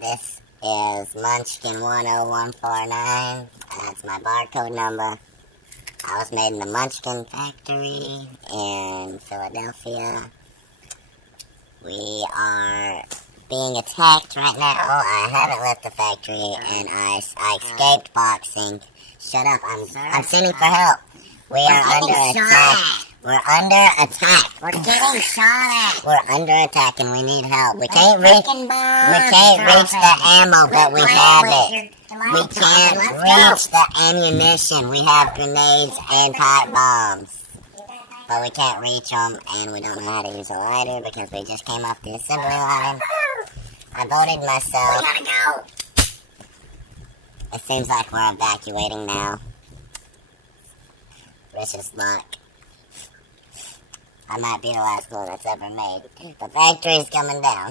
This is Munchkin 10149. That's my barcode number. I was made in the Munchkin factory in Philadelphia. We are being attacked right now. I haven't left the factory and I escaped boxing. Shut up, I'm sending for help. We are under attack. We're under attack. We're getting shot at. We're under attack and we need help. We can't reach the ammo, but we have it. We can't reach the ammunition. We have grenades and pipe bombs. But we can't reach them, and we don't know how to use a lighter because we just came off the assembly line. I voted myself. We gotta go. It seems like we're evacuating now. Wish us luck. I might be the last one that's ever made. The factory's coming down.